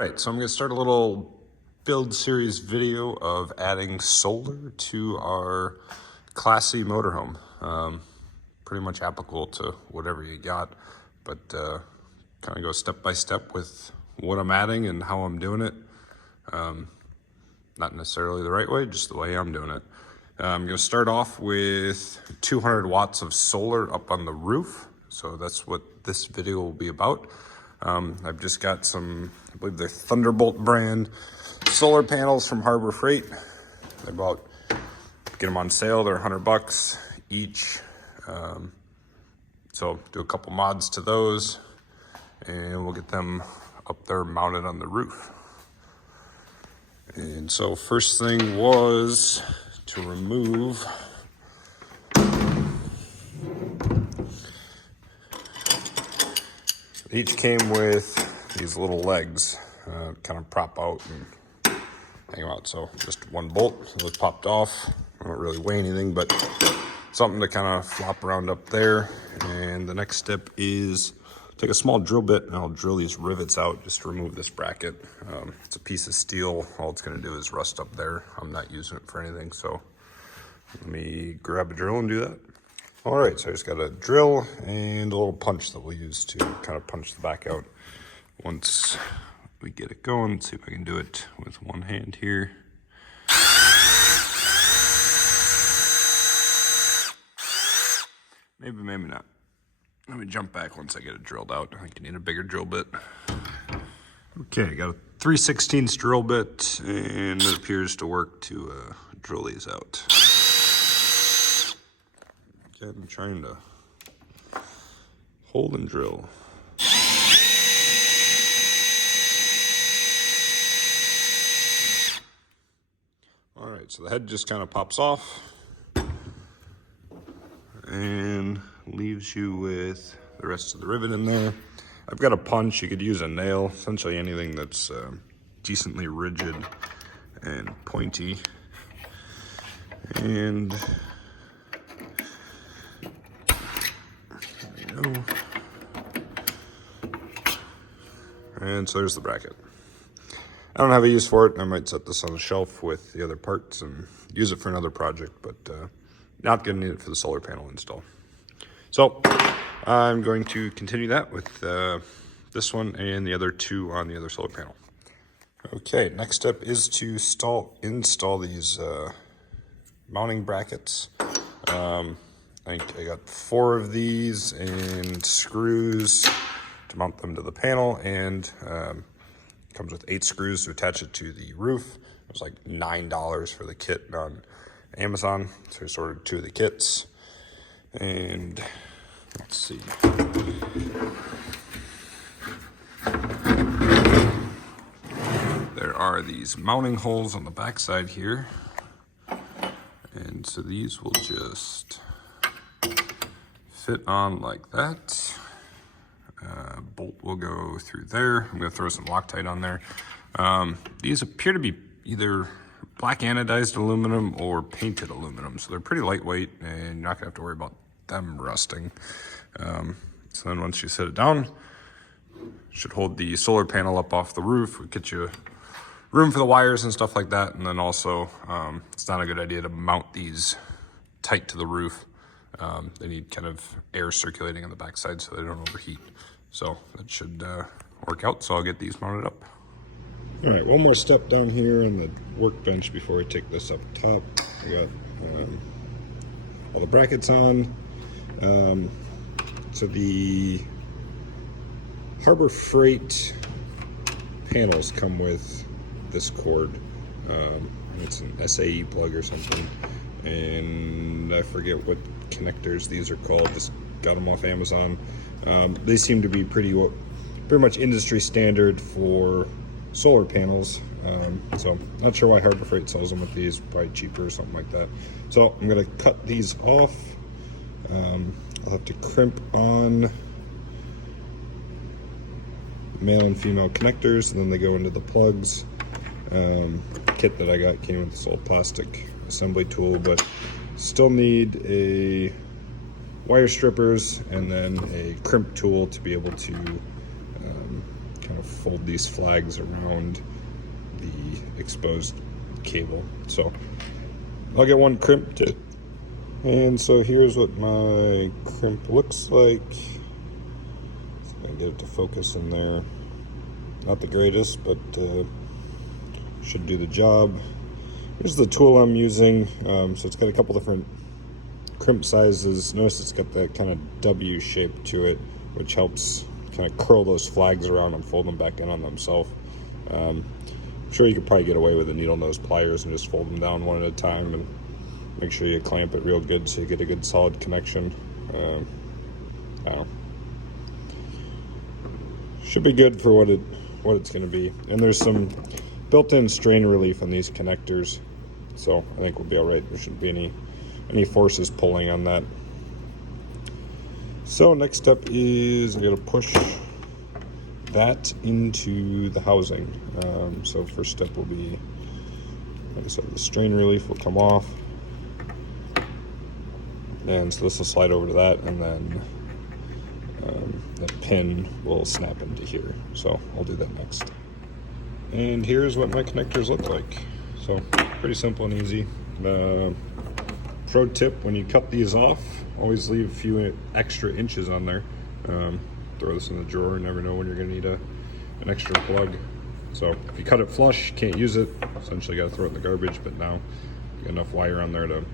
All right, so I'm gonna start a little build series video of adding solar to our Class C motorhome. Pretty much applicable to whatever you got, but kind of go step by step with what I'm adding and how I'm doing it. Not necessarily the right way, just the way I'm doing it. I'm gonna start off with 200 watts of solar up on the roof. So that's what this video will be about. I've just got some, I believe they're Thunderbolt brand solar panels from Harbor Freight. They're about, get them on sale, they're $100 each. So do a couple mods to those and we'll get them up there mounted on the roof. And so first thing was to remove each came with these little legs, kind of prop out and hang out. So just one bolt, so it popped off. I don't really weigh anything, but something to kind of flop around up there. And the next step is take a small drill bit and I'll drill these rivets out just to remove this bracket. It's a piece of steel. All it's gonna do is rust up there. I'm not using it for anything, so let me grab a drill and do that. All right, so I just got a drill and a little punch that we'll use to kind of punch the back out. Once we get it going, let's see if I can do it with one hand here. Maybe, maybe not. Let me jump back once I get it drilled out. I think you need a bigger drill bit. Okay, I got a 3/16 drill bit and it appears to work to drill these out. Okay, I'm trying to hold and drill. All right, so the head just kind of pops off and leaves you with the rest of the rivet in there. I've got a punch. You could use a nail, essentially anything that's decently rigid and pointy. And there you go. And so there's the bracket. I don't have a use for it. I might set this on the shelf with the other parts and use it for another project, but not gonna need it for the solar panel install. So I'm going to continue that with this one and the other two on the other solar panel. Okay, next step is to install these mounting brackets. I think I got 4 of these and screws to mount them to the panel, and comes with 8 screws to attach it to the roof. It was like $9 for the kit on Amazon, so I ordered 2 of the kits. And let's see. There are these mounting holes on the back side here. And so these will just fit on like that. Bolt will go through there. I'm gonna throw some Loctite on there. These appear to be either black anodized aluminum or painted aluminum. So they're pretty lightweight and you're not gonna have to worry about them rusting. So then once you set it down, it should hold the solar panel up off the roof. We'll get you room for the wires and stuff like that. And then also, it's not a good idea to mount these tight to the roof. They need kind of air circulating on the backside so they don't overheat. So that should work out. So I'll get these mounted up. All right, one more step down here on the workbench before I take this up top. I got all the brackets on. So the Harbor Freight panels come with this cord. It's an SAE plug or something. And I forget what connectors these are called. Just got them off Amazon. They seem to be pretty much industry standard for solar panels. So not sure why Harbor Freight sells them with these, probably cheaper or something like that. So I'm gonna cut these off. I'll have to crimp on male and female connectors, and then they go into the plugs. Kit that I got came with this old plastic assembly tool, but still need a wire strippers and then a crimp tool to be able to kind fold these flags around the exposed cable. So I'll get one crimped. And so here's what my crimp looks like. I'll get it to focus in there. Not the greatest, but should do the job. Here's the tool I'm using. So it's got a couple different crimp sizes. Notice it's got that kind of W shape to it, which helps kind of curl those flags around and fold them back in on themselves. I'm sure you could probably get away with the needle nose pliers and just fold them down one at a time, and make sure you clamp it real good so you get a good solid connection. I don't know. Should be good for what it's going to be. And there's some built-in strain relief on these connectors, so I think we'll be all right. There shouldn't be any forces pulling on that. So next step is I'm going to push that into the housing. So first step will be, like I said, the strain relief will come off. And so this will slide over to that, and then that pin will snap into here. So I'll do that next. And here's what my connectors look like. So pretty simple and easy. Pro tip, when you cut these off, always leave a few extra inches on there. Throw this in the drawer, never know when you're gonna need an extra plug. So if you cut it flush, can't use it, essentially gotta throw it in the garbage, but now you got enough wire on there to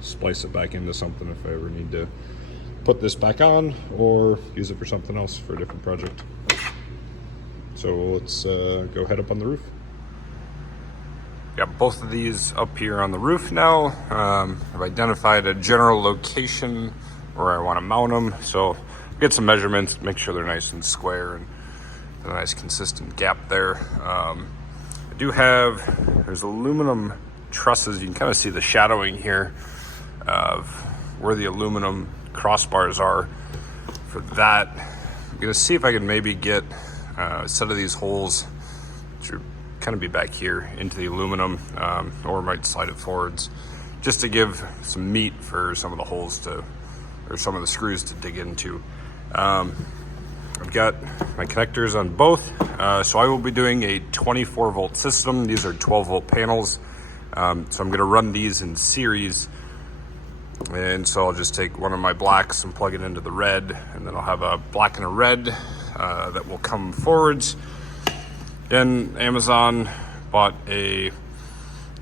splice it back into something if I ever need to put this back on or use it for something else for a different project. So let's go head up on the roof. Got both of these up here on the roof now. I've identified a general location where I want to mount them. So get some measurements, make sure they're nice and square and a nice consistent gap there. I do have, there's aluminum trusses. You can kind of see the shadowing here of where the aluminum crossbars are for that. I'm gonna see if I can maybe get a set of these holes, which would kind of be back here, into the aluminum, or might slide it forwards, just to give some meat for some of the holes to, or some of the screws to dig into. I've got my connectors on both, so I will be doing a 24 volt system. These are 12 volt panels, so I'm gonna run these in series. And so I'll just take one of my blacks and plug it into the red, and then I'll have a black and a red that will come forwards. Then Amazon bought a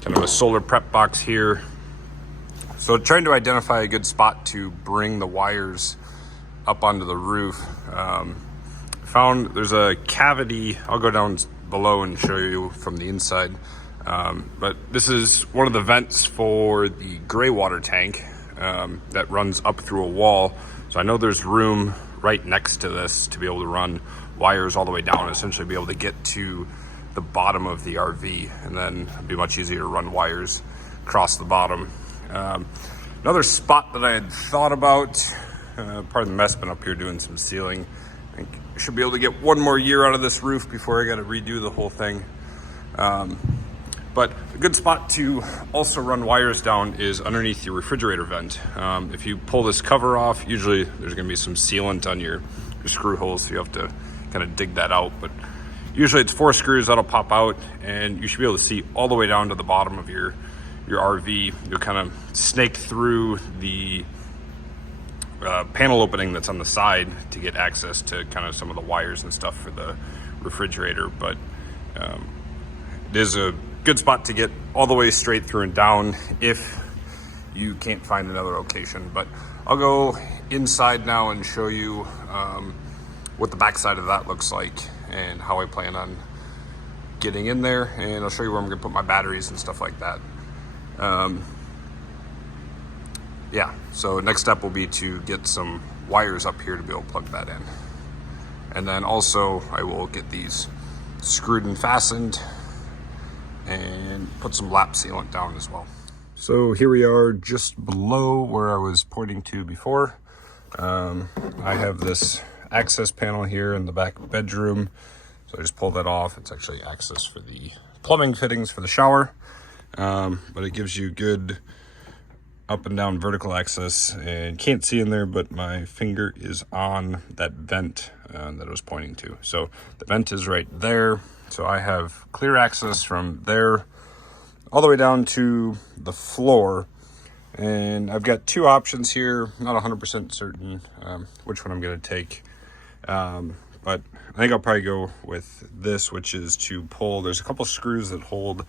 kind of a solar prep box here. So trying to identify a good spot to bring the wires up onto the roof. Found there's a cavity. I'll go down below and show you from the inside. But this is one of the vents for the gray water tank. That runs up through a wall. So I know there's room right next to this to be able to run wires all the way down, essentially be able to get to the bottom of the RV, and then it'd be much easier to run wires across the bottom. Another spot that I had thought about, part of the mess, been up here doing some sealing. I think I should be able to get one more year out of this roof before I got to redo the whole thing. But a good spot to also run wires down is underneath your refrigerator vent. If you pull this cover off, usually there's gonna be some sealant on your screw holes, so you have to kind of dig that out. But usually it's 4 screws that'll pop out, and you should be able to see all the way down to the bottom of your RV. You'll kind of snake through the panel opening that's on the side to get access to kind of some of the wires and stuff for the refrigerator. But it is a good spot to get all the way straight through and down if you can't find another location. But I'll go inside now and show you what the backside of that looks like and how I plan on getting in there, and I'll show you where I'm gonna put my batteries and stuff like that. Yeah, so next step will be to get some wires up here to be able to plug that in. And then also I will get these screwed and fastened and put some lap sealant down as well. So here we are just below where I was pointing to before. I have this access panel here in the back bedroom. So I just pulled that off. It's actually access for the plumbing fittings for the shower. But it gives you good up and down vertical access, and can't see in there, but my finger is on that vent that it was pointing to. So the vent is right there. So I have clear access from there all the way down to the floor. And I've got two options here. Not 100% certain which one I'm going to take. But I think I'll probably go with this, which is to pull. There's a couple screws that hold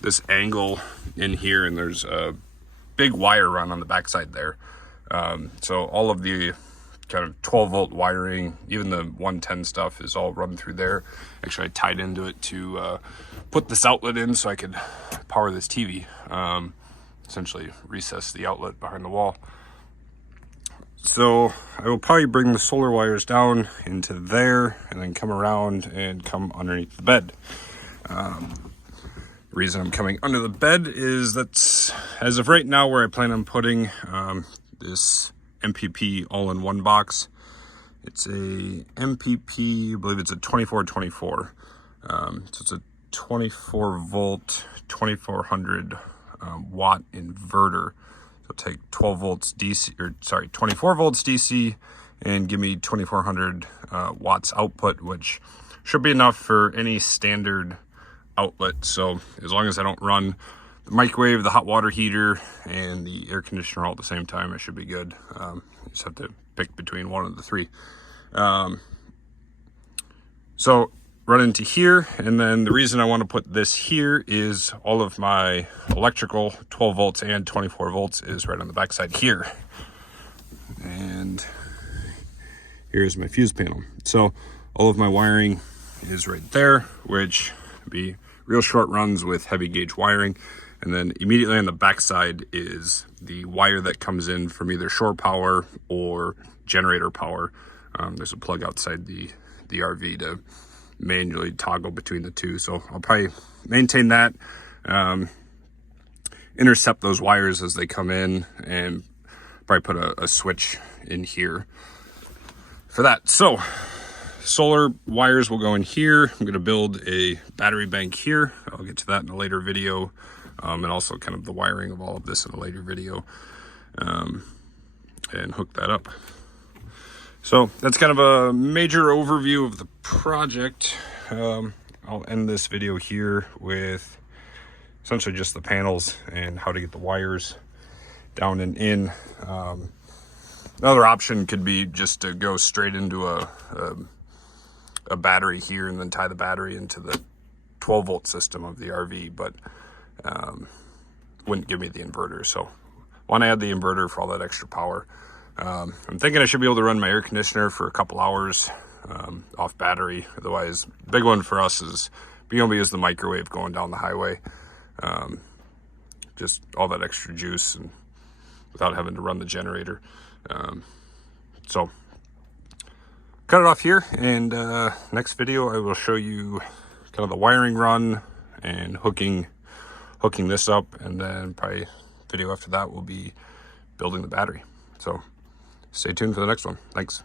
this angle in here, and there's a big wire run on the backside there. So all of the kind of 12 volt wiring, even the 110 stuff, is all run through there. Actually, I tied into it to put this outlet in so I could power this TV. Essentially recess the outlet behind the wall. So I will probably bring the solar wires down into there and then come around and come underneath the bed. Reason I'm coming under the bed is that's, as of right now, where I plan on putting this MPP all-in-one box. It's a MPP, I believe it's a 2424. So it's a 24 volt, 2400 watt inverter. So take 12 volts DC, or sorry, 24 volts DC, and give me 2400 watts output, which should be enough for any standard outlet. So as long as I don't run the microwave, the hot water heater, and the air conditioner all at the same time, it should be good. Just have to pick between one of the three. So run into here, and then the reason I want to put this here is all of my electrical, 12 volts and 24 volts, is right on the backside here. And here's my fuse panel. So all of my wiring is right there, which would be real short runs with heavy gauge wiring. And then immediately on the backside is the wire that comes in from either shore power or generator power. There's a plug outside the RV to manually toggle between the two. So I'll probably maintain that, intercept those wires as they come in, and probably put a switch in here for that. So solar wires will go in here. I'm going to build a battery bank here. I'll get to that in a later video, and also kind of the wiring of all of this in a later video, and hook that up. So that's kind of a major overview of the project. I'll end this video here with essentially just the panels and how to get the wires down and in. Another option could be just to go straight into a battery here and then tie the battery into the 12 volt system of the RV, but wouldn't give me the inverter. So want to add the inverter for all that extra power. I'm thinking I should be able to run my air conditioner for a couple hours off battery. Otherwise, big one for us is being able to use the microwave going down the highway. Just all that extra juice and without having to run the generator. So cut it off here, and next video I will show you kind of the wiring run and hooking this up, and then probably video after that will be building the battery. So stay tuned for the next one. Thanks.